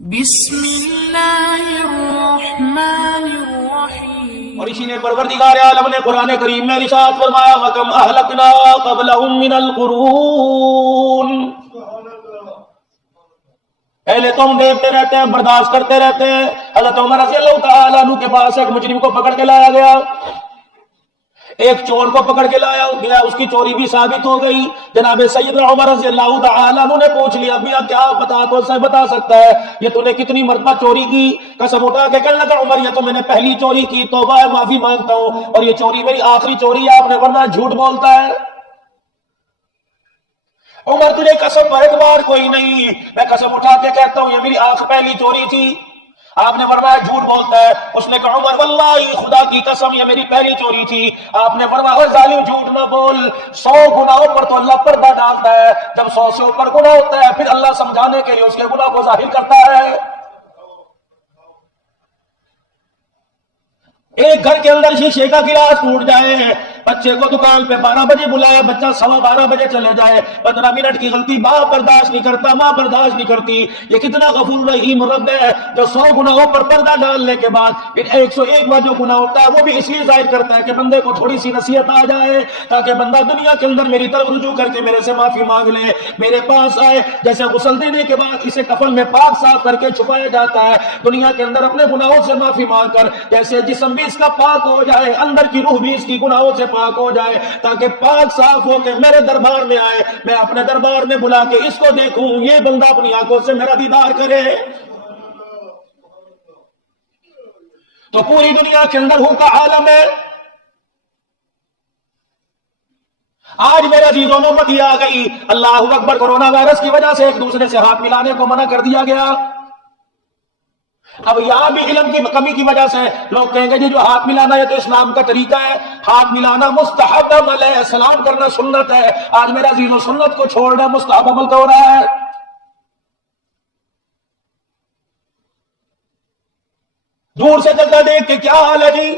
بسم اللہ الرحمن الرحیم۔ اور اسی نے پروردگار عالم نے قرآن کریم میں ارشاد فرمایا وَكَمْ أَهْلَكْنَا قَبْلَهُمْ مِنَ الْقُرُونِ، پہلے تم دیکھتے رہتے ہیں، برداشت کرتے رہتے ہیں۔ حضرت عمر رضی اللہ تعالیٰ عنہ کے پاس ایک مجرم کو پکڑ کے لایا گیا، ایک چور کو پکڑ کے لایا گیا، اس کی چوری بھی ثابت ہو گئی۔ جناب سیدنا عمر رضی اللہ تعالیٰ عنہ نے پوچھ لیا میاں کیا بتا سکتا ہے یہ تو نے کتنی مرتبہ چوری کی؟ قسم اٹھا کے کہنے لگا عمر یہ تو میں نے پہلی چوری کی، توبہ ہے، معافی مانگتا ہوں، اور یہ چوری میری آخری چوری ہے۔ آپ نے فرمایا جھوٹ بولتا ہے عمر، تجھے قسم پر اعتبار کوئی نہیں، میں قسم اٹھا کے کہتا ہوں یہ میری پہلی چوری تھی۔ آپ نے فرمایا جھوٹ بولتا ہے۔ اس نے کہا عمر واللہ خدا کی قسم یہ میری پہلی چوری تھی۔ آپ نے فرمایا اوہ ظالم جھوٹ نہ بول، 100 گناہوں پر تو اللہ پردہ ڈالتا ہے، جب 100 سے اوپر گناہ ہوتا ہے پھر اللہ سمجھانے کے لیے اس کے گناہ کو ظاہر کرتا ہے۔ ایک گھر کے اندر شیشے کا گلاس ٹوٹ جائے، بچے کو دکان پہ 12 بجے بلایا، بچہ 12:15 بجے چلے جائے، 15 منٹ کی غلطی باپ برداشت نہیں کرتا، ماں برداشت نہیں کرتی۔ یہ کتنا غفور رحیم رب ہے جو 100 گناہوں پر پردہ ڈالنے کے بعد پھر 101واں جو گناہ ہوتا ہے وہ بھی اس لیے ظاہر کرتا ہے کہ بندے کو تھوڑی سی نصیحت آ جائے، تاکہ بندہ دنیا کے اندر میری طرف رجوع کر کے میرے سے معافی مانگ لے، میرے پاس آئے۔ جیسے غسل دینے کے بعد اسے کفن میں پاک صاف کر کے چھپایا جاتا ہے، دنیا کے اندر اپنے گناہوں سے معافی مانگ کر جیسے جسم بھی اس کا پاک ہو جائے، اندر کی روح بھی اس کی گناہوں سے پاک ہو جائے، تاکہ پاک صاف ہو کے میرے دربار میں آئے، میں اپنے دربار میں بلا کے اس کو دیکھوں، یہ بندہ اپنی آنکھوں سے میرا دیدار کرے۔ تو پوری دنیا کے اندر ہو کا عالم ہے۔ آج میرے عزیزوں نوبت یہ آ گئی، اللہ اکبر، کورونا وائرس کی وجہ سے ایک دوسرے سے ہاتھ ملانے کو منع کر دیا گیا۔ اب یہاں بھی علم کی کمی کی وجہ سے لوگ کہیں گے جی جو ہاتھ ملانا ہے تو اسلام کا طریقہ ہے، ہاتھ ملانا مستحب عمل ہے، سلام کرنا سنت ہے۔ آج میرا عزیزوں سنت کو چھوڑنا مستحب عمل ہو رہا ہے۔ دور سے چلتا دیکھ کے کیا حال ہے جی،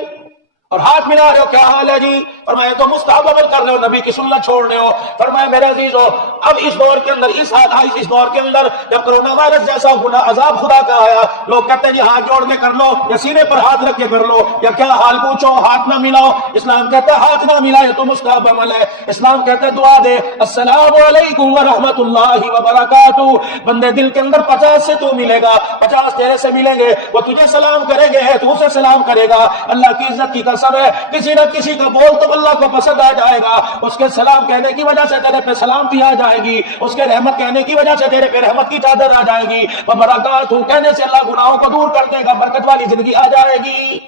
اور ہاتھ ملا رہے ہو کیا حال ہے جی، فرمایا تو مستحب عمل کر رہے ہو، نبی کی سنت چھوڑ رہے ہو۔ فرمایا میرے عزیزو اب اس دور کے اندر اس دور کے اندر جب کرونا وائرس جیسا عذاب خدا کا آیا، لوگ کہتے ہیں جی ہاتھ جوڑ کے کر لو یا سینے پر ہاتھ رکھ کے کر لو یا کیا حال پوچھو، ہاتھ نہ ملاؤ۔ اسلام کہتا ہے ہاتھ نہ ملائے تو مستحب عمل ہے۔ اسلام کہتا ہے دعا دے السلام علیکم ورحمۃ اللہ وبرکاتہ، بندے دل کے اندر 50 سے تو ملے گا، 50 تیرے سے ملیں گے، وہ تجھے سلام کریں گے، تو اسے سلام کرے گا۔ اللہ کی عزت کی قسم ہے کسی نہ کسی کا بول تو اللہ کو پسند آ جائے گا، اس کے سلام کہنے کی وجہ سے تیرے پہ سلامتی آ جائے گی، اس کے رحمت کہنے کی وجہ سے تیرے پہ رحمت کی چادر آ جائے گی، وبرکاتہ کہنے سے اللہ گناہوں کو دور کر دے گا، برکت والی زندگی آ جائے گی۔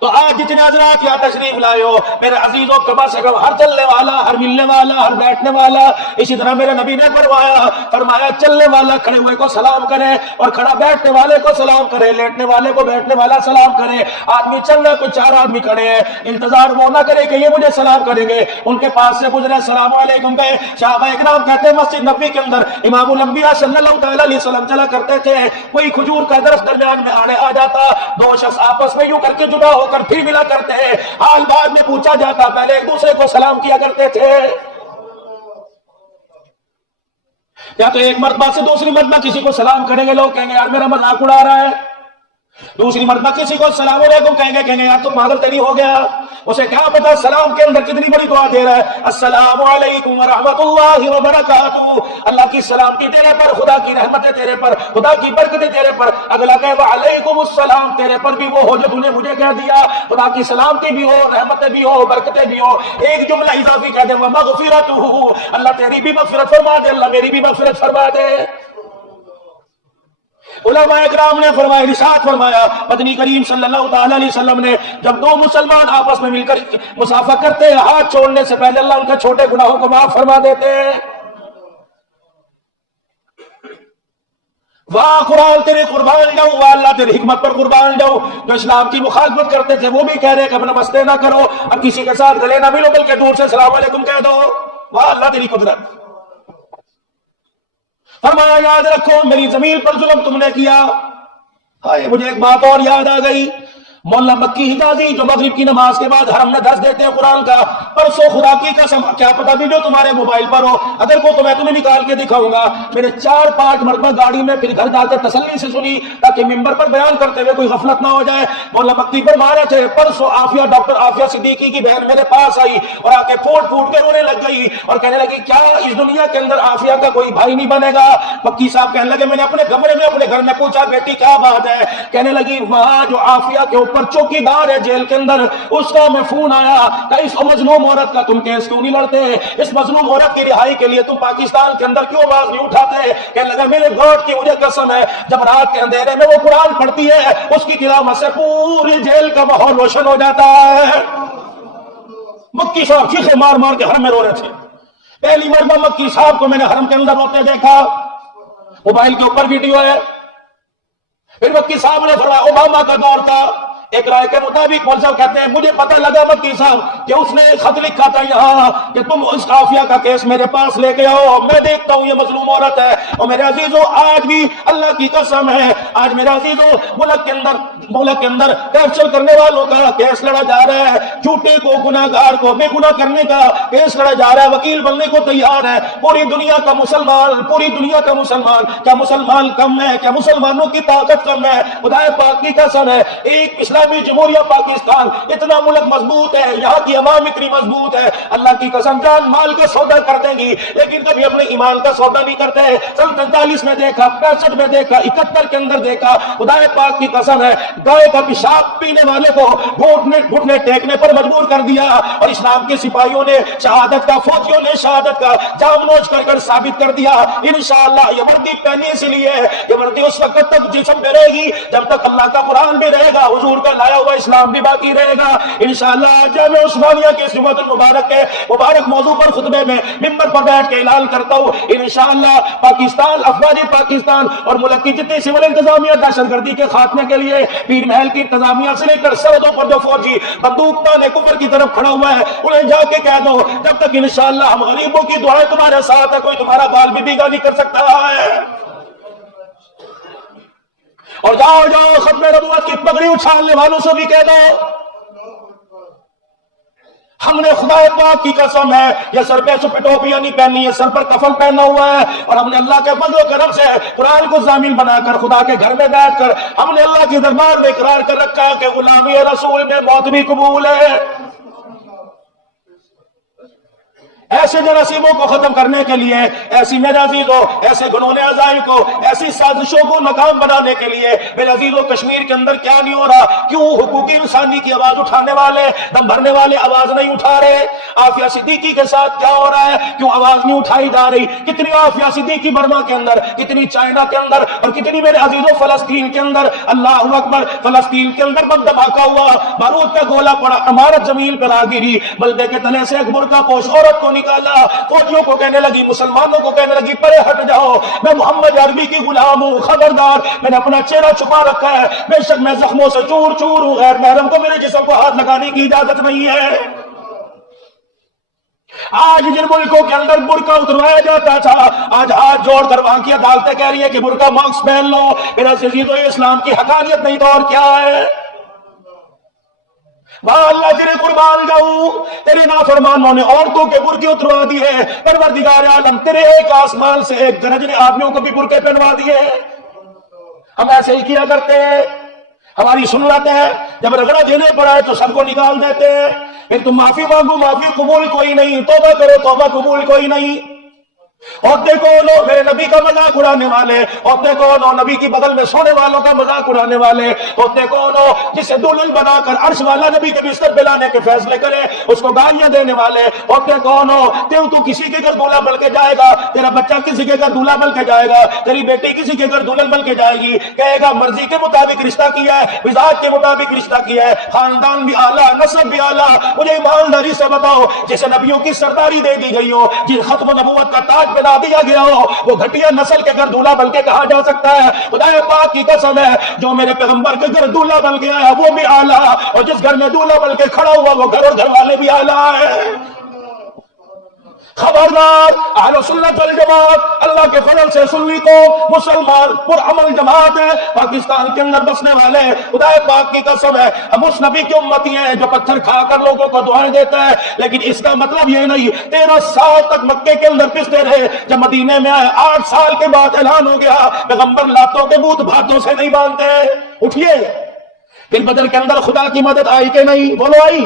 تو آج جتنے حضرات یہاں تشریف لائے ہو میرے عزیزوں، کم سے کم ہر چلنے والا، ہر ملنے والا، ہر بیٹھنے والا، اسی طرح میرے نبی نے فرمایا چلنے والا کھڑے ہوئے کو سلام کرے، اور کھڑا بیٹھنے والے کو سلام کرے، لیٹنے والے کو بیٹھنے والا سلام کرے۔ آدمی چل رہا ہے، کوئی 4 آدمی کھڑے ہیں، انتظار وہ نہ کرے کہ یہ مجھے سلام کریں گے، ان کے پاس سے گزرے، السلام علیکم کہے۔ صحابہ اکرام کہتے ہیں مسجد نبوی کے اندر امام الانبیاء صلی اللہ تعالی علیہ وسلم چلا کرتے تھے، کوئی کھجور کا درخت درمیان میں آ جاتا، 2 شخص آپس میں یوں کر کے جدا ہو کر پھر ملا کرتے ہیں، حال بعد میں پوچھا جاتا، پہلے ایک دوسرے کو سلام کیا کرتے تھے۔ یا تو ایک مرتبہ سے دوسری مرتبہ کسی کو سلام کریں گے، لوگ کہیں گے یار میرا مذاق اڑا رہا ہے، دوسری مرتبہ کسی کو السلام علیکم کہیں گے یار تو پاگل تیری ہو گیا، اسے کیا پتا سلام کے اندر کتنی بڑی دعا دے رہا ہے۔ السلام علیکم ورحمۃ اللہ وبرکاتہ، اللہ کی سلامتی تیرے پر، خدا کی رحمتیں تیرے پر، خدا کی برکتیں تیرے پر۔ اگلا کہے وعلیکم السلام، تیرے پر بھی وہ ہو جو تو نے مجھے کہہ دیا، خدا کی سلامتی بھی ہو، رحمتیں بھی ہو، برکتیں بھی ہو۔ ایک جملہ اضافی کہہ دے ومغفرتہ، اللہ تیری بھی مغفرت فرما دے، اللہ میری بھی مغفرت فرما دے۔ علماء اکرام نے فرمایا، ارشاد فرمایا مدنی کریم صلی اللہ تعالی علیہ وسلم نے جب 2 مسلمان آپس میں مل کر مصافحہ کرتے ہیں، ہاتھ چھوڑنے سے پہلے اللہ ان کے چھوٹے گناہوں کو معاف فرما دیتے ہیں۔ واہ قرآن تیرے قربان جاؤں، واہ اللہ تیری حکمت پر قربان جاؤں۔ جو اسلام کی مخالفت کرتے تھے وہ بھی کہہ رہے کہ اب نمستے نہ کرو، اب کسی کے ساتھ گلے نہ ملو، بلکہ دور سے السلام علیکم کہہ دو۔ واہ اللہ تیری قدرت۔ فرمایا یاد رکھو میری زمین پر ظلم تم نے کیا۔ ہائے مجھے ایک بات اور یاد آ گئی، مولانا مکی حجازی جو مغرب کی نماز کے بعد حرم میں درس دیتے ہیں قرآن کا، پرسوں خدا کی قسم کیا پتا ویڈیو تمہارے موبائل پر ہو، اگر کو تو میں تمہیں نکال کے دکھاؤں گا، میں نے 4-5 مرتبہ گاڑی میں پھر گھر جا کر تسلی سے سنی تاکہ ممبر پر بیان کرتے ہوئے کوئی غفلت نہ ہو جائے۔ مولانا مکی فرما رہے تھے پرسوں عافیہ ڈاکٹر عافیہ صدیقی کی بہن میرے پاس آئی اور آ کے پھوٹ پھوٹ کے رونے لگ گئی اور کہنے لگی کیا اس دنیا کے اندر عافیہ کا کوئی بھائی نہیں بنے گا؟ مکی صاحب کہنے لگے میں نے اپنے کمرے میں اپنے گھر میں پوچھا بیٹی کیا بات ہے؟ کہنے لگی وہاں جو عافیہ کے اوپر چوکی دار ہے جیل کے اندر، اس کا میں فون آیا کہ اس مظلوم عورت کا تم کیس کیوں نہیں لڑتے؟ اس مظلوم عورت کی رہائی کے لیے تم پاکستان کے اندر کیوں آواز نہیں اٹھاتے؟ کہنے لگا میرے گاڈ کی مجھے قسم ہے جب رات کے اندھیرے میں وہ قرآن پڑھتی ہے اس کی تلاوت سے پوری جیل کا ماحول روشن ہو جاتا ہے۔ مکی صاحب چیخے مار مار کے حرم میں رو رہے تھے۔ پہلی مرتبہ مکی صاحب کو میں نے حرم کے اندر روتے دیکھا، موبائل کے اوپر ویڈیو ہے۔ پھر مکی صاحب نے فرمایا اوباما کا دور تھا، ایک رائے کے مطابق مول صاحب کہتے ہیں مجھے پتہ لگا مکی صاحب کہ اس نے خط لکھا تھا یہاں کہ تم اس عافیہ کا کیس میرے پاس لے کے آؤ، میں دیکھتا ہوں یہ مظلوم عورت ہے۔ اور میرے عزیزو آج بھی اللہ کی قسم ہے، آج میرے عزیزو ملک کے اندر کیپچر کرنے والوں کا کیس لڑا جا رہا ہے، جھوٹے کو گناہگار کو بے گناہ کرنے کا کیس لڑا جا رہا ہے، وکیل بننے کو تیار ہے پوری دنیا کا مسلمان، پوری دنیا کا مسلمان۔ کیا مسلمان کم ہے؟ کیا مسلمانوں کی طاقت کم ہے؟ خدا پاک کی قسم ہے ایک اسلامی جمہوریہ پاکستان اتنا ملک مضبوط ہے، یہاں کی عوام اتنی مضبوط ہے، اللہ کی قسم جان مال کا سودا کر دیں گی لیکن کبھی اپنے ایمان کا سودا نہیں کرتے۔ سن 43 میں دیکھا، 65 میں دیکھا، 71 کے اندر دیکھا، خدا پاک کی قسم ہے گائے کا پیشاب پینے والے کو گھٹنے ٹیکنے پر مجبور کر دیا اور اسلام کے سپاہیوں نے شہادت کا، فوجیوں نے شہادت کا جام نوچ کر ثابت کر دیا۔ انشاءاللہ یہ وردی پہننے سے لیے یہ وردی اس وقت تک جسم میں رہے گی جب تک اللہ کا قرآن بھی رہے گا، حضور کا لایا ہوا اسلام بھی باقی رہے گا انشاءاللہ۔ جامع عثمانیہ کے جمعۃ المبارک کے مبارک موضوع پر خطبے میں ممبر پر بیٹھ کے اعلان کرتا ہوں انشاءاللہ پاکستان، افواج پاکستان اور ملک کی جتنی سول انتظامیہ دہشت گردی کے خاتمے کے لیے پیر محل کی انتظامیہ سے لے کر سرحدوں پر جو فوجی بندوق تانے کفر کی طرف کھڑا ہوا ہے انہیں جا کے کہہ دو جب تک انشاءاللہ ہم غریبوں کی دعائیں تمہارے ساتھ ہے کوئی تمہارا بال بھی بیگا نہیں کر سکتا ہے۔ اور جاؤ ختم نبوت کی پگڑی اچھالنے والوں سے بھی کہہ دو ہم نے خدا پاک کی قسم ہے یہ سر پہ ٹوپیاں نہیں پہنی ہے، سر پر کفن پہنا ہوا ہے اور ہم نے اللہ کے فضل و کرم سے قرآن کو ضامن بنا کر خدا کے گھر میں بیٹھ کر ہم نے اللہ کے دربار میں اقرار کر رکھا ہے کہ غلامی رسول میں موت بھی قبول ہے۔ ایسے جراثیموں کو ختم کرنے کے لیے، ایسی میرے عزیزوں ایسے گنون عزائم کو، ایسی سازشوں کو ناکام بنانے کے لیے میرے عزیزوں کشمیر کے اندر کیا نہیں ہو رہا؟ کیوں حقوق انسانی کی آواز اٹھانے والے، دم بھرنے والے آواز نہیں اٹھا رہے؟ عافیہ صدیقی کے ساتھ کیا ہو رہا ہے؟ کیوں آواز نہیں اٹھائی جا رہی؟ کتنی عافیہ صدیقی برما کے اندر، کتنی چائنا کے اندر اور کتنی میرے عزیزوں فلسطین کے اندر۔ اللہ اکبر، فلسطین کے اندر بم دھماکہ ہوا، بارود کا گولہ پڑا، عمارت زمین پر آ گری، بلدے کے تلے سے ایک برقع پوش عورت کو نکالا، فوجیوں کو کہنے لگی، مسلمانوں کو کہنے لگی پرے ہٹ جاؤ، میں محمد عربی کی غلام ہوں، خبردار میں نے اپنا چہرہ چھپا رکھا ہے، بے شک میں زخموں سے چور چور ہوں، غیر محرم کو میرے جسم کو ہاتھ لگانے کی اجازت نہیں ہے۔ آج جن ملکوں کے اندر برقع اتروایا جاتا تھا آج ہاتھ جوڑ کر وہاں کی عدالتیں کہہ رہی ہیں کہ برقع ماسک پہن لو۔ میرا عزیزو اسلام کی حقانیت نہیں تو اور کیا ہے؟ وہاں اللہ تیرے قربان جاؤں، تیرے نافرمانوں نے عورتوں کے برقعے اتروا دیے، پروردگار عالم تیرے ایک آسمان سے ایک درجے آدمیوں کو بھی برقعے پہنوا دیے۔ ہم ایسے ہی کیا کرتے ہیں، ہماری سنت ہے جب رگڑا دینے پڑا ہے تو سب کو نکال دیتے ہیں، پھر تم معافی مانگو، معافی قبول کوئی نہیں، توبہ کرو، توبہ قبول کوئی نہیں۔ عورتیں کون ہو؟ میرے نبی کا مذاق اڑانے والے۔ عورتیں کون ہو؟ نبی کی بغل میں سونے والوں کا مذاق اڑانے والے۔ عورتیں کون ہو؟ جسے دلہن بنا کر عرش والا نبی کے بستر پہ لانے کے فیصلے کرے اس کو گالیاں دینے والے۔ عورتیں کون ہو؟ تو کسی کے گھر دولہا بن کے جائے گا، تیرا بچہ کسی کے گھر دولہا بن کے جائے گا، تیری بیٹی کسی کے گھر دلہن بن کے جائے گی، کہے گا مرضی کے مطابق رشتہ کیا ہے، مزاج کے مطابق رشتہ کیا ہے، خاندان بھی اعلیٰ، نسب بھی اعلیٰ۔ مجھے ایمانداری سے بتاؤ جسے نبیوں کی سرداری دے دی گئی ہو، جس ختم نبوت کا تاج پہنا دیا گیا ہو، وہ گھٹیا نسل کے گھر دولہا بن کے کہا جا سکتا ہے؟ خدا پاک کی قسم ہے جو میرے پیغمبر کے گھر دولہا بن گیا ہے وہ بھی اعلیٰ، اور جس گھر میں دولہا بن کے کھڑا ہوا وہ گھر اور گھر والے بھی اعلیٰ ہے۔ خبردار اہل سنت والجماعت اللہ کے فضل سے سنی کو مسلمان پرعمل جماعت ہے، پاکستان کے اندر بسنے والے، خدا پاک کی قسم ہے ہم اس نبی کی امتی ہیں جو پتھر کھا کر لوگوں کو دعائیں دیتا ہے، لیکن اس کا مطلب یہ نہیں 13 سال تک مکے کے اندر پستے رہے، جب مدینے میں آئے 8 سال کے بعد اعلان ہو گیا پیغمبر لاتوں کے بت بھاتوں سے نہیں باندھتے۔ اٹھیے، دل بدر کے اندر خدا کی مدد آئی کہ نہیں؟ بولو آئی؟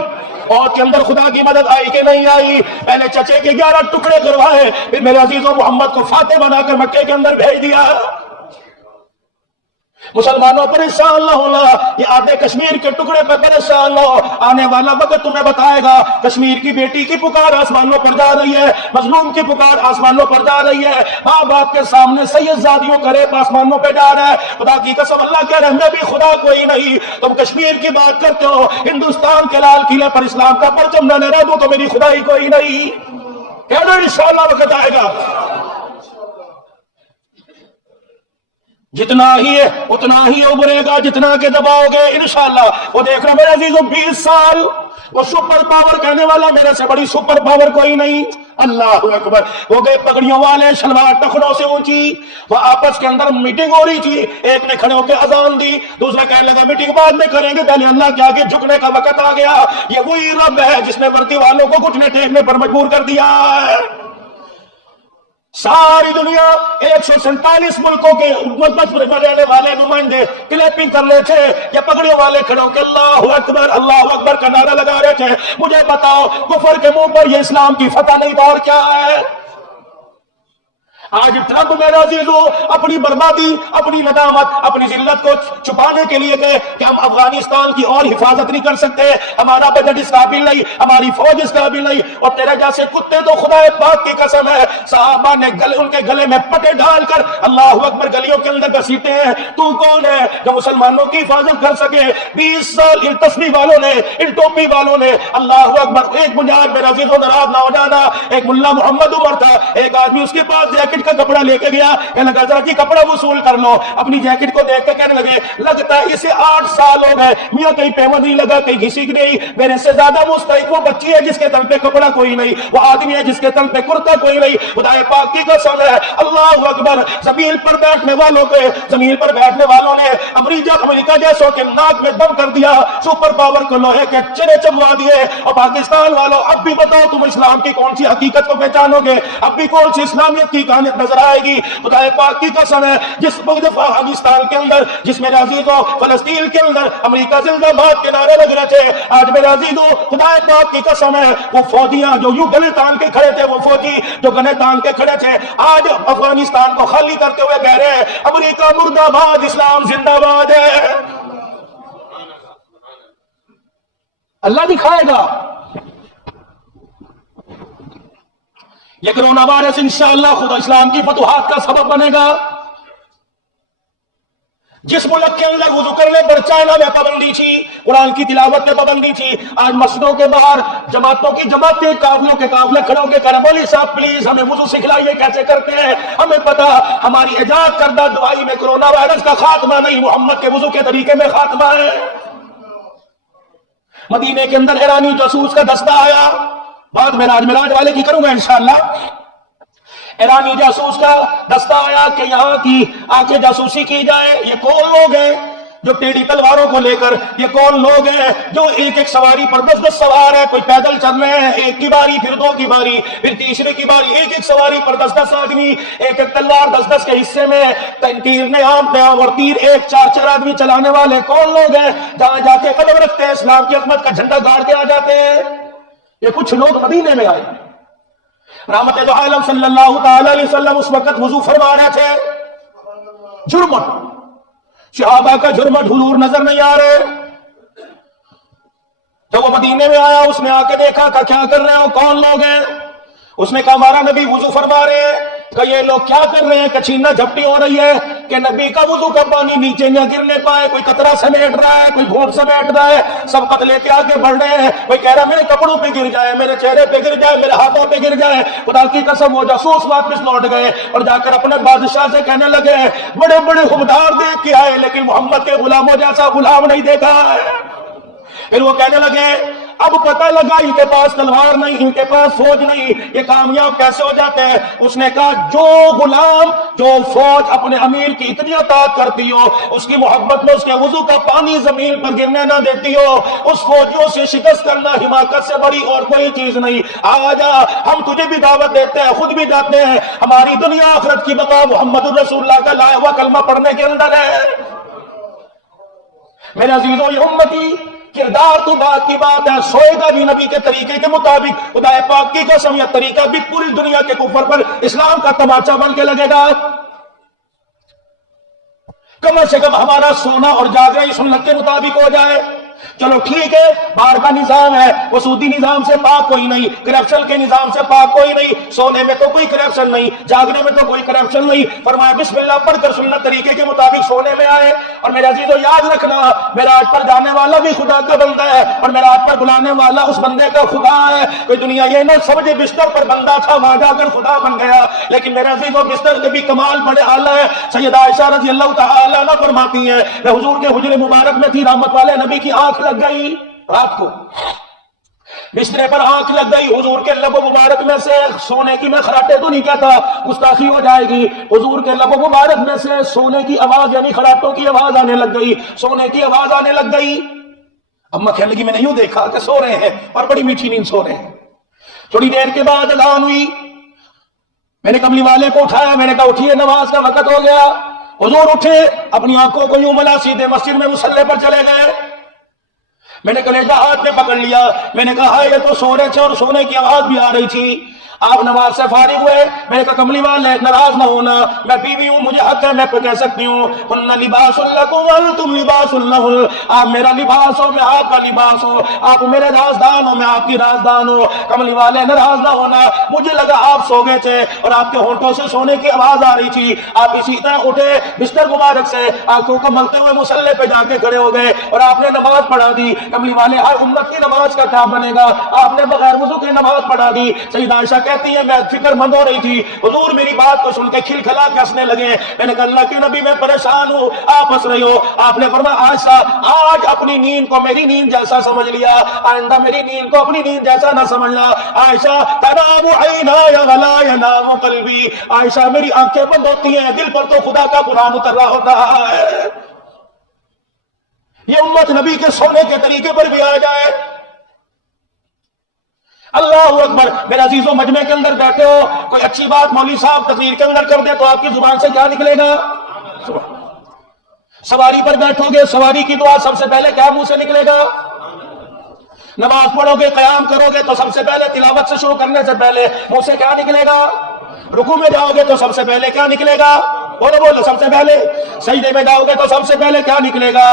اور کے اندر خدا کی مدد آئی کہ نہیں آئی؟ پہلے چچے کے 11 ٹکڑے کروائے، پھر میرے عزیزوں محمد کو فاتح بنا کر مکے کے اندر بھیج دیا۔ مسلمانوں پریشان نہ ہونا، یہ آدھے کشمیر کے ٹکڑے پہ پریشان نہ ہو، آنے والا وقت تمہیں بتائے گا کشمیر کی بیٹی کی پکار آسمانوں پر جا رہی ہے، مظلوم کی پکار آسمانوں پر جا رہی ہے، ماں باپ کے سامنے سید زادیوں کا ریپ آسمانوں پہ جا رہا ہے۔ خدا کی قسم اللہ کہہ رہے ہیں میں بھی خدا کوئی نہیں، تم کشمیر کی بات کرتے ہو، ہندوستان کے لال قلعے پر اسلام کا پرچم نہ لہرا دوں تو میری خدائی کوئی نہیں۔ کہنا انشاءاللہ وقت آئے گا، جتنا ہی ہے اتنا ہی ابھرے گا جتنا کہ دباؤ گے انشاءاللہ۔ وہ دیکھ رہا میرے عزیزوں 20 سال وہ سپر پاور کہنے والا میرے سے بڑی سپر پاور کوئی نہیں۔ اللہ اکبر، وہ گئے پگڑیوں والے شلوار ٹخنوں سے اونچی، وہ آپس کے اندر میٹنگ ہو رہی تھی، ایک نے کھڑے ہو کے اذان دی، دوسرا کہنے لگا میٹنگ بعد میں کریں گے، پہلے اللہ کے آگے جھکنے کا وقت آ گیا۔ یہ وہی رب ہے جس نے وردی والوں کو گھٹنے ٹیکنے پر مجبور کر دیا ہے۔ ساری دنیا 147 ملکوں کے مذہب پر رہنے والے نمائندے کلیپنگ کر رہے تھے، یا پگڑیوں والے کھڑے ہو کے اللہ اکبر کا نعرہ لگا رہے تھے۔ مجھے بتاؤ کفر کے منہ پر یہ اسلام کی فتح نہیں تو اور کیا ہے؟ آج ٹرمپ میرے عزیزو اپنی بربادی، اپنی ندامت، اپنی ذلت کو چھپانے کے لیے گئے کہ ہم افغانستان کی اور حفاظت نہیں کر سکتے، ہمارا بجٹ اس قابل نہیں، ہماری فوج اس قابل نہیں، اور تیرے جیسے کتے تو خدا پاک کی قسم ہے صحابہ نے ان کے گلے میں پٹے ڈال کر اللہ اکبر گلیوں کے اندر گھسیٹے ہیں۔ تو کون ہے جو مسلمانوں کی حفاظت کر سکے؟ 20 سال ان تسبیح والوں نے، ان ٹوپی والوں نے، اللہ اکبر۔ ایک بنیاد میرے عزیزو ناراض نہ ہو جانا، ایک ملا محمد عمر تھا، ایک آدمی اس کے پاس جیکٹ کا کپڑا لے کے گیا، کہنے لگا ذرا جی کپڑا وصول کر لو، اپنی جیکٹ کو دیکھ کے کہنے لگے لگتا ہے اسے 8 سال ہو گئے میاں کہیں پیمند نہیں لگا، کہیں گھسی نہیں، میرے سے زیادہ مستحق وہ بچی ہے جس کے تن پہ کپڑا کوئی نہیں، وہ آدمی ہے جس کے تن پہ کرتا کوئی نہیں۔ خدا پاک کی قسم ہے اللہ اکبر، زمین پر بیٹھنے والوں کے، زمین پر بیٹھنے والوں نے امریکہ جیسوں کے ناک میں دم کر دیا، سپر پاور کو لوہے کے چرے چموا دیے۔ اور پاکستان والوں اب بھی بتاؤ تم اسلام کی کون سی حقیقت کو پہچانو گے؟ اب بھی کون سی اسلامیت کی کہانیت نظر آئے گی؟ خدا پاک کی قسم ہے جس افغانستان کے اندر، جس میرے عزیزوں فلسطین کے اندر امریکہ زندہ باد کے نعرے لگ رہے تھے، آج میرے عزیزوں خدا پاک کی قسم ہے وہ فوجیاں جو یوں گلے تان کے کھڑے تھے، وہ فوجی جو گلے تان کے کھڑے تھے آج افغانستان کو خالی کرتے ہوئے کہہ رہے ہیں امریکہ مردہ آباد، اسلام زندہ باد ہے۔ اللہ دکھائے گا یہ کرونا وائرس انشاءاللہ خدا اسلام کی فتوحات کا سبب بنے گا۔ جس ملک کے اندر وضو کرنے پر چائنا میں پابندی تھی، قرآن کی تلاوت میں پابندی تھی، آج مسجدوں کے باہر جماعتوں کی جماعتیں، قافلوں کے قافلے کھڑے ہو کے کہہ رہے مولوی صاحب پلیز ہمیں وضو سکھلائیے کیسے کرتے ہیں، ہمیں پتا ہماری ایجاد کردہ دوائی میں کرونا وائرس کا خاتمہ نہیں، محمد کے وضو کے طریقے میں خاتمہ ہے۔ مدینے کے اندر ایرانی جاسوس کا دستہ آیا، بات میں راج والے کی کروں گا انشاءاللہ۔ ایرانی جاسوس کا دستہ آیا کہ یہاں کی آ کے جاسوسی کی جائے۔ یہ کون لوگ ہیں جو ٹیڑھی تلواروں کو لے کر، یہ کون لوگ ہیں جو ایک ایک سواری پر 10 سوار ہے، کوئی پیدل چل رہے ہیں، ایک کی باری پھر 2 کی باری پھر تیسرے کی باری، ایک سواری پر 10 آدمی، ایک تلوار 10 کے حصے میں، تیر نے عام اور تیر 4 آدمی چلانے والے کون لوگ ہیں؟ جہاں جا کے قدم رکھتے ہیں اسلام کی عظمت کا جھنڈا گاڑ کے آ جاتے ہیں۔ یہ کچھ لوگ مدینے میں آئے، رحمت دو عالم صلی اللہ تعالی علیہ وسلم اس وقت وضو فرما رہے تھے، جھرمٹ صحابہ کا جھرمٹ حضور نظر نہیں آ رہے۔ جب وہ مدینے میں آیا اس نے آ کے دیکھا کہ کیا کر رہے ہو، کون لوگ ہیں؟ اس نے کہا ہمارا نبی وضو فرما رہے ہیں۔ کہ یہ لوگ کیا کر رہے ہیں؟ کچھینا جھپٹی ہو رہی ہے کہ نبی کا وضو کا پانی نیچے نہ گرنے پائے، کوئی قطرہ سمیٹ رہا ہے، کوئی گھونٹ سمیٹ رہا ہے، سب قد لے کے آگے بڑھ رہے ہیں، کوئی کہہ رہا ہے میرے کپڑوں پہ گر جائے، میرے چہرے پہ گر جائے، میرے ہاتھوں پہ گر جائے۔ خدا کی قسم وہ جاسوس واپس لوٹ گئے اور جا کر اپنے بادشاہ سے کہنے لگے بڑے بڑے خوددار دیکھ کے آئے لیکن محمد کے غلاموں جیسا غلام نہیں دیکھا ہے۔ پھر وہ کہنے لگے اب پتہ لگا ان کے پاس تلوار نہیں، ان کے پاس فوج نہیں، یہ کامیاب کیسے ہو جاتے ہیں؟ اس نے کہا جو غلام، جو فوج اپنے امیر کی اتنی اطاعت کرتی ہو، اس کی محبت میں اس کے وضو کا پانی زمین پر گرنے نہ دیتی ہو، اس فوجیوں سے شکست کرنا حماقت سے بڑی اور کوئی چیز نہیں۔ آجا ہم تجھے بھی دعوت دیتے ہیں، خود بھی جاتے ہیں، ہماری دنیا آخرت کی بقا محمد الرسول اللہ کا لایا ہوا کلمہ پڑھنے کے اندر ہے۔ میرے عزیزوں، یہ امتی کردار تو بات کی بات ہے، سوئے گا بھی نبی کے طریقے کے مطابق، خدا پاک کی قسم یہ طریقہ بھی پوری دنیا کے کفر پر اسلام کا تماچا بن کے لگے گا۔ کم سے کم ہمارا سونا اور جاگنا اس سنت کے مطابق ہو جائے۔ چلو ٹھیک ہے، باہر کا نظام ہے، وہ سودی نظام سے پاک کوئی نہیں، کرپشن کے نظام سے پاک کوئی نہیں، سونے میں تو کوئی کرپشن نہیں، جاگنے میں تو کوئی کرپشن نہیں۔ فرمایا بسم اللہ پڑھ کر سنت طریقے کے مطابق سونے میں آئے۔ اور میرے عزیزو یاد رکھنا، معراج پر جانے والا بھی خدا کا بندہ ہے، اور معراج پر بلانے والا اس بندے کا خدا ہے۔ کوئی دنیا یہ نہ سمجھے بستر پر بندہ تھا وہاں جا کر خدا بن گیا، لیکن میرے عزیزو بستر کے بھی کمال بڑے اعلیٰ ہے۔ سیدہ عائشہ رضی اللہ تعالی عنہا فرماتی ہیں میں حضور کے حجرے مبارک میں تھی، رحمت والے نبی کی آنکھ لگ گئی، رات کو بسترے پر آنکھ لگ گئی، حضور کے لب مبارک میں سے سونے کی، میں خراٹے تو نہیں کہتا گستاخی ہو جائے گی، حضور کے لب مبارک میں سے سونے کی آواز یعنی خراٹوں کی آواز آنے لگ گئی، سونے کی آواز آنے لگ گئی۔ اماں کہنے لگی میں نے یوں دیکھا کہ سو رہے ہیں اور بڑی میٹھی نیند سو رہے ہیں۔ تھوڑی دیر کے بعد اذان ہوئی، میں نے کملی والے کو اٹھایا، میں نے کہا اٹھیے نماز کا وقت ہو گیا۔ حضور اٹھے، اپنی آنکھوں کو یوں ملا، سیدھے مسجد میں مصلی پر چلے گئے۔ میں نے کلیجہ ہاتھ میں پکڑ لیا، میں نے کہا یہ تو سو رہے تھے اور سونے کی آواز بھی آ رہی تھی۔ آپ نماز سے فارغ ہوئے، میں نے کہا کملی والے ناراض نہ ہونا، میں بیوی ہوں، مجھے حق ہے، میں کہہ سکتی ہوں ہن لباس لکم وانتم لباس لہن، آپ میرا لباس ہو میں آپ کا لباس ہو، آپ میرے رازدان ہو میں آپ کی رازدان ہو۔ کملی والے ناراض نہ ہونا، مجھے لگا آپ سو گئے تھے اور آپ کے ہونٹوں سے سونے کی آواز آ رہی تھی، آپ اسی طرح اٹھے بستر مبارک سے، آنکھوں کو ملتے ہوئے مصلی پہ جا کے کھڑے ہو گئے اور آپ نے نماز پڑھا دی۔ کملی والے ہر امت کی نماز کا کیا بنے گا، آپ نے بغیر وضو کے نماز پڑھا دی۔ سیدہ عائشہ کہتی ہے میں فکر مند ہو رہی تھی، حضور میری بات کو سن کے کھلکھلا کے ہنسنے لگے، میں نے کہا اللہ کے نبی میں پریشان ہوں، آپ ہنس رہی ہو۔ آپ نے فرمایا عائشہ آج اپنی نیند کو میری نیند جیسا سمجھ لیا، آئندہ میری نیند کو اپنی نیند جیسا نہ سمجھنا۔ عائشہ تنام عینایا ولا ینام قلبی، عائشہ میری آنکھیں بند ہوتی ہیں، دل پر تو خدا کا قرآن اتر رہا ہوتا ہے۔ یہ امت نبی کے سونے کے طریقے پر بھی آ جائے۔ اللہ اکبر۔ میرے عزیزوں مجمع کے اندر بیٹھے ہو، کوئی اچھی بات مولوی صاحب تقریر کے اندر کر دے تو آپ کی زبان سے کیا نکلے گا؟ سواری پر بیٹھو گے، سواری کی دعا سب سے پہلے کیا منہ سے نکلے گا؟ نماز پڑھو گے، قیام کرو گے تو سب سے پہلے تلاوت سے شروع کرنے سے پہلے منہ سے کیا نکلے گا؟ رکوع میں جاؤ گے تو سب سے پہلے کیا نکلے گا؟ بولو بولو، سب سے پہلے سجدے میں جاؤ گے تو سب سے پہلے کیا نکلے گا؟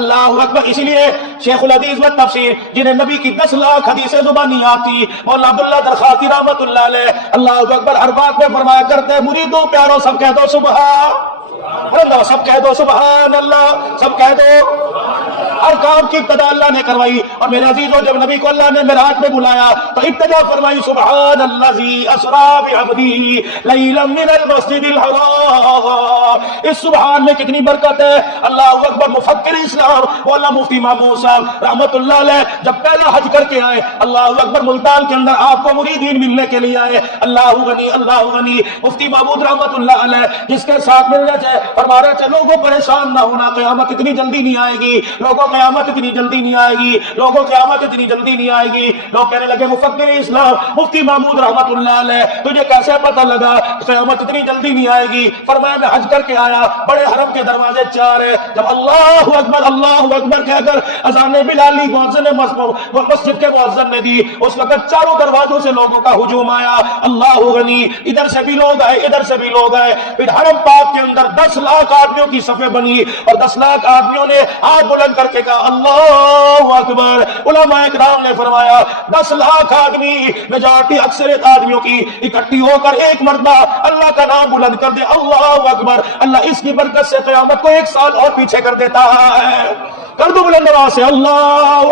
اللہ اکبر۔ اسی لیے شیخ الحدیث و تفسیر جنہیں نبی کی 10 لاکھ حدیثیں زبانی آتی، مولانا عبداللہ درخاستی رحمت اللہ علیہ، اللہ اکبر، ہر بات میں فرمایا کرتے مریدوں پیاروں سب کہہ دو سبحان اللہ، سب کہہ دو سبحان اللہ، سب کہہ دو۔ ہر کام کی ابتدا اللہ نے کروائی، اور میرے عزیزوں جب نبی کو اللہ نے معراج میں بلایا تو ابتدا فرمائی سبحان الذی اسریٰ بعبدہ لیلا من المسجد الحرام۔ اس سبحان میں کتنی برکت ہے۔ اللہ اکبر۔ مفکر اسلام مولانا مفتی محمود صاحب رحمت اللہ علیہ جب پہلا حج کر کے آئے، اللہ اکبر، ملتان کے اندر آپ کو مریدین ملنے کے لیے آئے، اللہ غنی اللہ غنی، مفتی محمود رحمت اللہ علیہ جس کے ساتھ ملنے سے فرما رہے تھے لوگوں پریشان نہ ہونا، قیامت اتنی جلدی نہیں آئے گی، لوگوں قیامت اتنی جلدی نہیں آئے گی، لوگوں قیامت اتنی جلدی نہیں آئے گی۔ لوگ کہنے لگے مفکر اسلام مفتی محمود رحمت اللہ علیہ تجھے کیسے پتہ لگا قیامت اتنی جلدی نہیں آئے گی؟ فرمایا میں حج کر کے آیا، بڑے حرم کے دروازے 4 ہیں، جب اللہ اکبر کہہ کر اذان بلالی مسجد کے مؤذن نے دی، اس وقت چاروں دروازوں سے لوگوں کا ہجوم آیا، اللہ غنی، ادھر سے بھی لوگ آئے ادھر سے بھی لوگ آئے، پھر حرم پاک کے اندر 10 لاکھ آدمیوں کی صفیں بنی اور 10 لاکھ آدمیوں نے ہاتھ بلند کر کے کہا اللہ اکبر۔ علماء اکرام نے فرمایا 10 لاکھ آدمی میجارٹی اکثریت آدمیوں کی اکٹھی ہو کر ایک مرتبہ اللہ کا نام بلند کر دے اللہ اکبر، اللہ اس کی برکت سے قیامت کو 1 سال اور پیچھے کر دیتا ہے۔ کر دو بلند آواز سے اللہ۔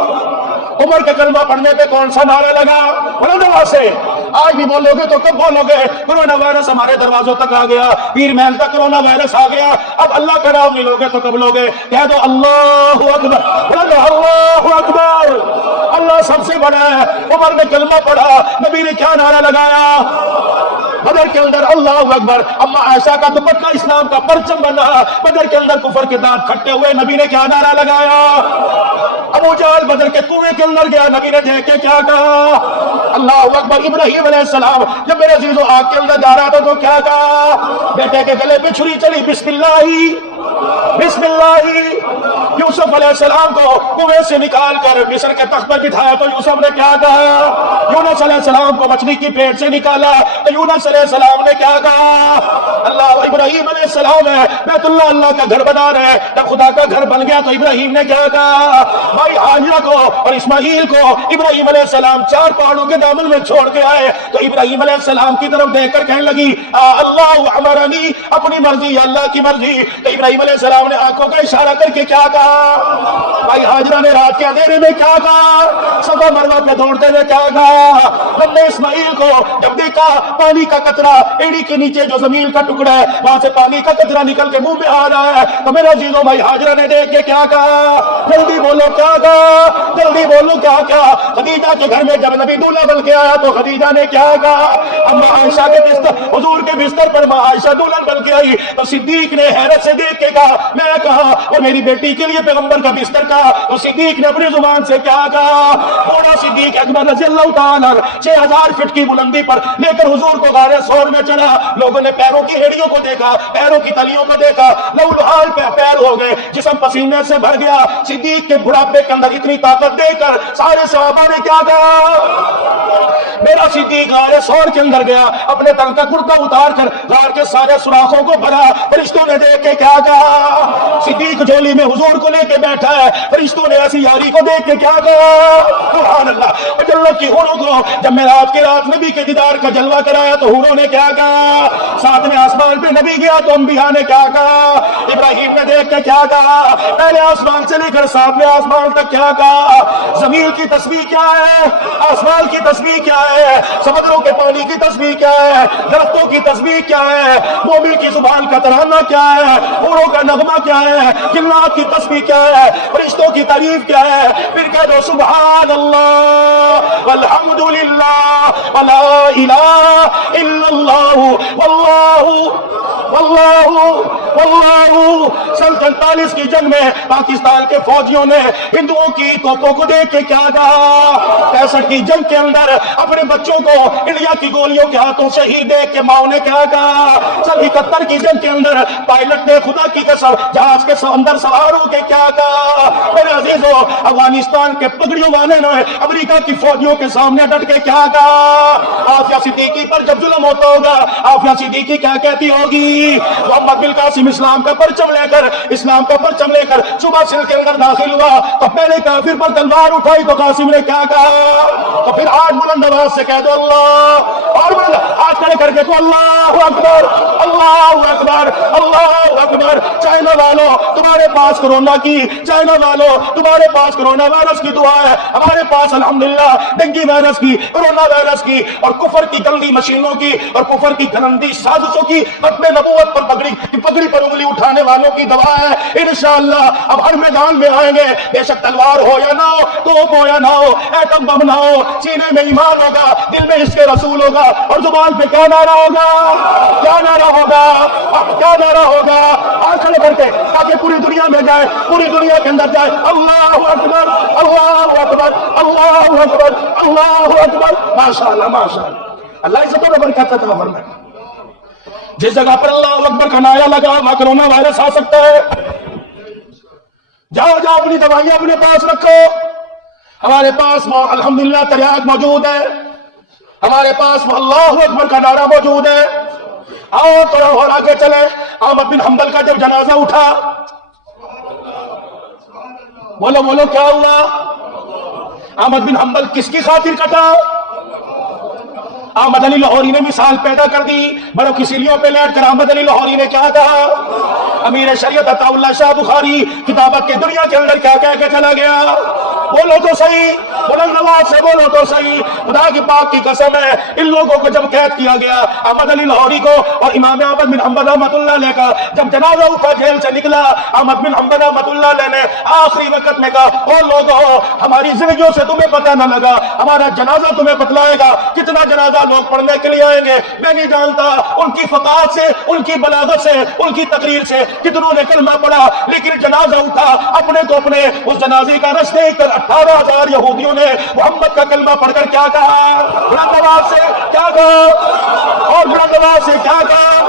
عمر کے کلمہ پڑھنے پہ کون سا نعرہ لگا؟ بلند آواز سے۔ آج بھی بولو گے تو کب بولو گے؟ کرونا وائرس ہمارے دروازوں تک آ گیا، پیر محل تک کرونا وائرس آ گیا، اب اللہ کا نام نہیں لوگے تو کب لوگے؟ کہہ دو اللہ اکبر، اللہ اکبر، اللہ اللہ سب سے بڑا ہے. عمر نے کلمہ پڑھا, نبی نے کیا نعرہ لگایا؟ بدر کے اندر اللہ اکبر. اما عائشہ کا دوپٹہ اسلام کا پرچم بنا. بدر کے اندر کفر کے دانت کھٹے ہوئے, نبی نے کیا نعرہ لگایا؟ ابو جہل بدر کے کنویں کے اندر گیا, نبی نے دیکھ کے کیا کہا؟ اللہ اکبر. ابراہیم علیہ السلام جب میرے عزیزو آگ کے اندر جا رہا تھا تو کیا کہا؟ بیٹے کے گلے پہ چھری چلی, بسم اللہ بسم اللہ. یوسف علیہ السلام کو کنویں سے نکال کر مصر کے تخت پر بٹھایا تو یوسف نے کیا کہا؟ یونس علیہ السلام کو مچھلی کی پیٹ سے نکالا تو یونس علیہ السلام نے کیا کہا؟ اللہ. ابراہیم علیہ السلام ہے بیت اللہ اللہ کا گھر بنا رہے, جب خدا کا گھر بن گیا تو ابراہیم نے کیا کہا؟ بھائی ہاجرہ کو اور اسماعیل کو ابراہیم علیہ السلام 4 پہاڑوں کے دامن میں چھوڑ کے آئے تو ابراہیم علیہ السلام کی طرف دیکھ کر کہنے لگی اللہ امرنی, اپنی مرضی اللہ کی مرضی. تو ابراہیم علیہ السلام نے آنکھوں کا اشارہ کر کے کیا کہا؟ بھائی ہاجرہ نے رات کے اندھیرے میں کیا کہا؟ صفا مروہ پہ دوڑتے ہوئے کیا کہا؟ ہم نے اسماعیل کو جب دیکھا پانی کا قطرہ ایڑی کے نیچے جو زمین کا ٹکڑا ہے وہاں سے پانی کا قطرہ نکل کے منہ میں آ رہا ہے تو میرا عزیزو بھائی ہاجرہ نے دیکھ کے کیا کہا؟ جلدی بولو کیا کہا؟ جلدی بولو کیا کہا؟ خدیجہ کے گھر میں جب نبی دولہا بن کے آیا تو خدیجہ نے کیا کہا؟ اما عائشہ کے بستر, حضور کے بستر پر ماں عائشہ دلہن بن کے آئی تو صدیق نے حیرت سے دیکھ کے کہا, میں کہا اور میری بیٹی کے لیے پیغمبر کا بستر کہا تو صدیق نے اپنی زبان سے کیا کہا؟ بوڑھا صدیق اکبر رضی اللہ تعالیٰ 6000 فٹ کی بلندی پر لے کر حضور کو غار ثور میں چلا. لوگوں نے پیروں کی ایڑیوں کو دیکھا, پیروں کی تلیوں کو دیکھا, لہولہال پیر ہو گئے, جسم پسینے سے بھر گیا. صدیق کے بڑھاپے کے اندر اتنی طاقت دے کر سارے صحابہ نے کیا کہا؟ میرا صدیق غار ثور کے اندر گیا, اپنے تن کا کرتا اتار کر غار کے سارے سوراخوں کو بھرا. فرشتوں نے دیکھ کے کیا کہا؟ صدیق جھولی میں حضور کو لے کے بیٹھا ہے. فرشتوں نے ایسی یاری کو دیکھ کے کیا کہا؟ سبحان اللہ. جنت کی حوروں کو جب معراج کی رات نبی کے دیدار کا جلوہ کرایا تو حوروں نے کیا کہا؟ 7ویں آسمان پہ نبی گیا تو انبیاء نے کیا کہا؟ ابراہیم نے دیکھ کے کیا کہا؟ پہلے آسمان سے لے کر 7ویں آسمان تک کیا کہا؟ زمین کی تسبیح کیا ہے؟ آسمان کی تسبیح کیا ہے؟ سمندروں کے پانی کی تسبیح کیا ہے؟ درختوں کی تسبیح کیا ہے؟ مومن کی زبان کا ترانہ کیا ہے؟ حوروں کا نغمہ کیا ہے؟ جنات کی تسبیح کیا ہے؟ فرشتوں کی تعریف کیا ہے؟ پھر کہہ دو سبحان اللہ والحمد للہ ولا الہ الا اللہ واللہ. سن 47 کی جنگ میں پاکستان کے فوجیوں نے ہندوؤں کی توپوں کو دیکھ کے کیا کہا؟ 65 کی جنگ کے اندر اپنے بچوں کو انڈیا کی گولیوں کے ہاتھوں سے ہی دیکھ کے ماؤں نے کیا کہا؟ سن 71 کی جنگ کے اندر پائلٹ نے خدا کی قسم جہاز کے اندر سوار ہو کے کیا کہا؟ میرے عزیزو افغانستان کے پگڑیوں والے نے امریکہ کی فوجیوں کے سامنے ڈٹ کے کیا کہا؟ آفیہ صدیقی پر جب ظلم ہوتا ہوگا آفیہ صدیقی کیا کہتی ہوگی؟ محمد بن قاسم اسلام کا پرچم لے کر صبح سندھ کے اندر داخل ہوا تو پہلے کافر پر تلوار اٹھائی تو قاسم نے کیا کہا؟ تو پھر آج بلند آواز سے کہہ دو اللہ, اور بلند ہاتھ کھڑے کر کے تو اللہ اکبر اللہ اکبر اللہ اکبر. چائنا والوں تمہارے پاس کورونا کی, چائنا والوں تمہارے پاس کورونا وائرس کی دعا ہے, ہمارے پاس الحمدللہ ڈینگی وائرس کی, کورونا وائرس کی اور کفر کی گندی مشینوں کی اور کفر کی گندی سازشوں کی ختم نبوت پر پگڑی پر انگلی اٹھانے والوں کی دعا ہے. انشاءاللہ اب ہر میدان میں آئیں گے, بے شک تلوار ہو یا نہ ہو, توپ ہو یا نہ ہو, ایٹم بم نہ ہو, سینے میں ایمان ہوگا, دل میں عشق رسول ہوگا اور زبان پہ کیا نعرہ ہوگا؟ کیا نعرہ ہوگا؟ کیا نعرہ ہوگا؟ آج کھڑے کر کے تاکہ پوری دنیا میں جائے, پوری دنیا کے اندر جائے اللہ اکبر اللہ اکبر اللہ اکبر اللہ اکبر. ماشاءاللہ ماشاءاللہ, اللہ عزت و برکت عطا فرمائے. جس جگہ پر اللہ اکبر کا نعرہ لگا وہاں کرونا وائرس آ سکتا ہے. جاؤ اپنی دوائیاں اپنے پاس رکھو. ہمارے پاس الحمدللہ تریاق موجود ہے, ہمارے پاس اللہ اکبر کا نعرہ موجود ہے. آؤ تھوڑا اور آگے چلے. احمد بن حنبل کا جب جنازہ اٹھا, بولو کیا ہوا؟ احمد بن حنبل کس کی خاطر کٹا؟ احمد علی لاہوری نے مثال پیدا کر دی. بڑوں کی سیلیوں پہ لیٹ کر احمد علی لاہوری نے کیا کہا؟ امیر شریعت عطا اللہ شاہ بخاری کتابت کے دنیا کے اندر کیا کہہ کے چلا گیا؟ بولو تو صحیح، بلند آواز سے بولو تو صحیح۔ خدا کی پاک کی قسم ہے، ان لوگوں کو جب قید کیا گیا، احمد علی لاہوری کو اور امام احمد بن حنبل رحمۃ اللہ علیہ کا جب جنازہ اٹھا جیل سے نکلا، احمد بن حنبل رحمۃ اللہ علیہ نے آخری وقت میں کہا او لوگوں، ہماری زندگیوں سے تمہیں پتہ نہ لگا، ہمارا جنازہ تمہیں بتلائے گا، کتنا جنازہ لوگ پڑھنے کے لیے آئیں گے میں نہیں جانتا۔ ان کی فقاہت سے، ان کی بلاغت سے، ان کی تقریر سے کتنوں نے کلمہ پڑھا، لیکن جنازہ اٹھا، اپنے تو اپنے اس جنازے کا رش دیکھ کر 18,000 یہودیوں نے محمد کا کلمہ پڑھ کر کیا کہا؟ بلند آواز سے کیا کہا؟ اور بلند آواز سے کیا کہا؟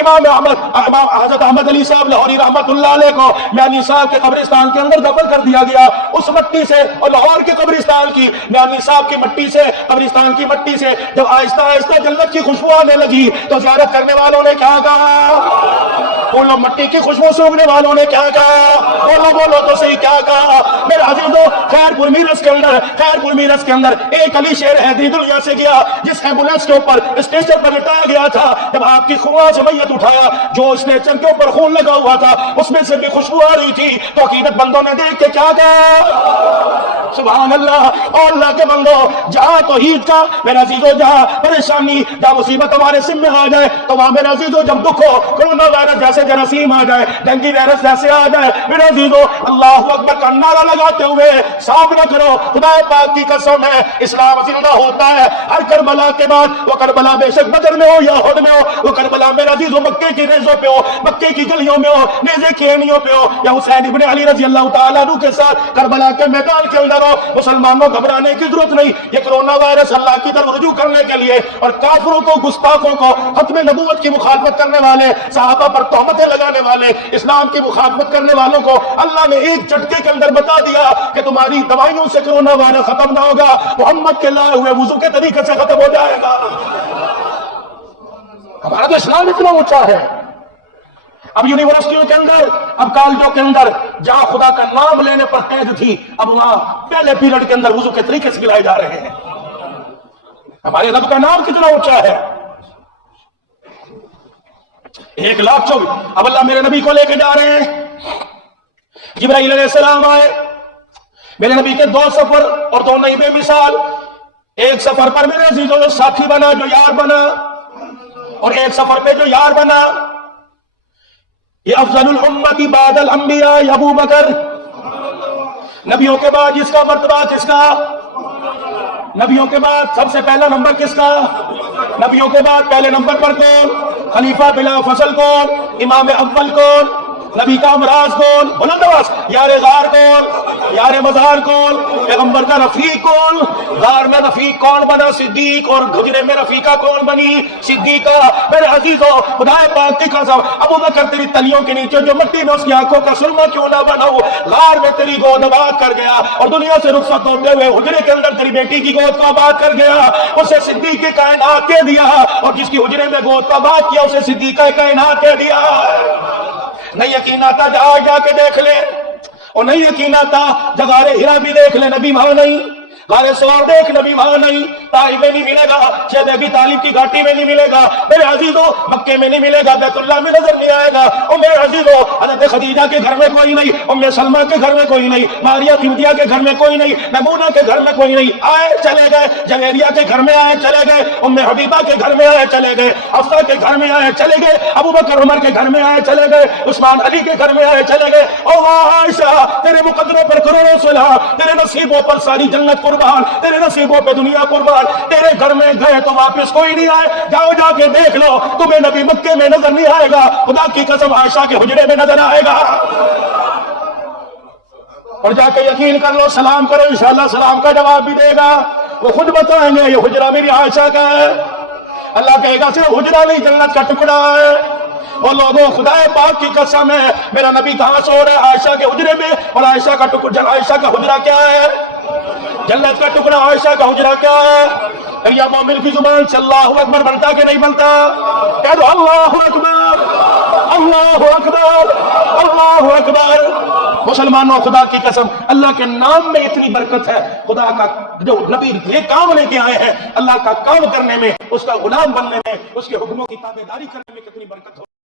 امام حضرت احمد علی صاحب لاہوری رحمۃ اللہ علیہ کو میانی صاحب کے قبرستان کے اندر دفن کر دیا گیا۔ اس مٹی سے اور لاہور کے قبرستان کی میانی صاحب کی مٹی سے، قبرستان کی مٹی سے جب آہستہ آہستہ جنت کی خوشبو آنے لگی تو زیارت کرنے والوں نے کیا کہا؟ بولو، مٹی کی خوشبو سونگنے والوں نے کیا کہا؟ بولو بولو تو صحیح، کیا کہا؟ میرے عزیزو، خیر پور میرس کے اندر ایک علی شیر حیدری دنیا سے گیا، جس ایمبولینس کے اوپر اسٹیچر پر لٹایا گیا تھا۔ جب آپ کی خواہ سے میت اٹھایا، جو اسٹیچر کے اوپر خون لگا ہوا تھا اس میں سے بھی خوشبو آ رہی تھی، تو عقیدت بندوں نے دیکھ کے کیا کہا؟ سبحان اللہ۔ اور اللہ کے بندو، جہاں توحید کا میرے عزیزو، جہاں پریشانی، جہاں مصیبت ہمارے سم میں آ جائے تو وہاں میرے عزیزو جب دکھ ہو، کرونا وائرس جیسے جراثیم آ جائے، ڈینگی وائرس جیسے آ جائے، میرے عزیزو اللہ اکبر کا نعرہ لگاتے ہوئے صاف نہ کرو، خدا پاک کی قسم ہے اسلام زندہ ہوتا ہے۔ ہر کربلا کے بعد، وہ کربلا بے شک بدر میں ہو یا احد میں ہو، وہ کربلا میرے عزیزو مکے کی ریزوں پہ ہو، مکے کی گلیوں میں ہو، نیزے کی اینیوں پہ ہو، یا حسین ابن علی رضی اللہ تعالیٰ عنہ کے ساتھ کربلا کے میدان کے اندر ہو، مسلمانوں گھبرانے کی ضرورت نہیں۔ یہ کرونا وائرس اللہ کی طرف رجوع کرنے کے لیے اور کافروں کو، گستاخوں کو، ختم نبوت کی مخالفت کرنے والے، صحابہ پر تہمتیں لگانے والے، اسلام کی مخالفت کرنے والوں کو اللہ نے ایک جھٹکے کے اندر بتا دیا کہ تمہاری دوائیوں سے کرونا وائرس ختم نہ ہوگا، محمد کے لائے ہوئے وضو کے طریقے سے ختم ہو جائے گا۔ ہمارا تو اسلام اتنا اونچا ہے۔ اب یونیورسٹیوں کے اندر، اب کالجوں کے اندر جہاں خدا کا نام لینے پر قید تھی، اب وہاں پہلے پیریڈ کے اندر وضو کے طریقے سے گرائے جا رہے ہیں۔ ہمارے رب کا نام کتنا اونچا ہے۔ 1,24,000 اب اللہ میرے نبی کو لے کے جا رہے ہیں۔ جبرائیل علیہ السلام آئے، میرے نبی کے 2 سفر اور 2 نئی بے مثال۔ ایک سفر پر میرے عزیزوں جو ساتھی بنا، جو یار بنا، اور ایک سفر پہ جو یار بنا، یہ افضل الامت بعد الانبیاء ابو بکر، نبیوں کے بعد جس کا مرتبہ، کس کا؟ نبیوں کے بعد سب سے پہلا نمبر کس کا؟ نبیوں کے بعد پہلے نمبر پر کون؟ خلیفہ بلا فصل کون؟ امام اول کون؟ نبی کا امراض کون؟ بلند آواز، یار غار کون؟ یار مزار کون؟ پیغمبر کا رفیق کون؟ غار میں رفیق کون بنا؟ صدیق۔ اور حجرے میں رفیقہ کون بنی؟ صدیقہ۔ میرے عزیزو، خدا پاک کی قسم، ابو بکر تیری تلیوں کے نیچے جو مٹی میں اس کی آنکھوں کا سرما کیوں نہ بناؤ، غار میں تیری گود آباد کر گیا، اور دنیا سے رخصت ہوتے ہوئے حجرے کے اندر تیری بیٹی کی گود کو آباد کر گیا، اسے صدیق کے کائنات کہہ دیا، اور جس کی حجرے میں گود کو آباد کیا اسے صدیقہ کائنات کہہ دیا۔ نہیں یقین آتا جا کے دیکھ لے، اور نہیں یقین آتا جغار ہرا بھی دیکھ لے، نبی وہاں نہیں، غار سور دیکھ، نبی وہاں نہیں، طائف میں نہیں ملے گا، شیخ ابی طالب کی گھاٹی میں نہیں ملے گا، میرے عزیزو مکے میں نہیں ملے گا، بیت اللہ میں نظر نہیں آئے گا، اور میرے عزیزو حضرت خدیجہ کے گھر میں کوئی نہیں، ام سلمہ کے گھر میں کوئی نہیں، ماریہ قبطیہ کے گھر میں کوئی نہیں، میمونہ کے گھر میں کوئی نہیں، آئے چلے گئے، جویریہ کے گھر میں آئے چلے گئے، ام حبیبہ کے گھر میں آئے چلے گئے، حفصہ کے گھر میں آئے چلے گئے، ابو بکر عمر کے گھر میں آئے چلے گئے، عثمان علی کے گھر میں آئے چلے گئے۔ او عائشہ، تیرے مقدروں پر کروڑوں صلح، تیرے نصیبوں پر ساری جنت قربان، تیرے نصیبوں پہ دنیا قربان، تیرے گھر میں گئے تو واپس کوئی نہیں آئے، جاؤ جا کے دیکھ لو، تمہیں نبی مکے میں نظر نہیں آئے گا، خدا کی قسم عائشہ کے حجرے میں نظر آئے گا۔ اور جا کے یقین کر لو، سلام کرو، انشاءاللہ سلام کا جواب بھی دے گا، وہ خود بتائیں گے یہ حجرہ میری عائشہ کا ہے۔ اللہ کہے گا صرف حجرہ نہیں، جنت کا ٹکڑا ہے۔ اور لوگوں، خدا پاک کی قسم ہے، میرا نبی کہاں سو رہا ہے؟ عائشہ کے حجرے میں، اور عائشہ کا ٹکڑا، عائشہ کا حجرہ کیا ہے؟ جنت کا ٹکڑا۔ عائشہ کا حجرہ کیا ہے؟ یا مومن کی زبان سے اللہ اکبر بنتا کہ نہیں بنتا؟ کہہ دو اللہ اکبر، اللہ اکبر، اللہ اکبر۔ مسلمانوں، خدا کی قسم، اللہ کے نام میں اتنی برکت ہے، خدا کا جو نبی یہ کام لے کے آئے ہیں، اللہ کا کام کرنے میں، اس کا غلام بننے میں، اس کے حکموں کی تابعداری کرنے میں کتنی برکت ہو۔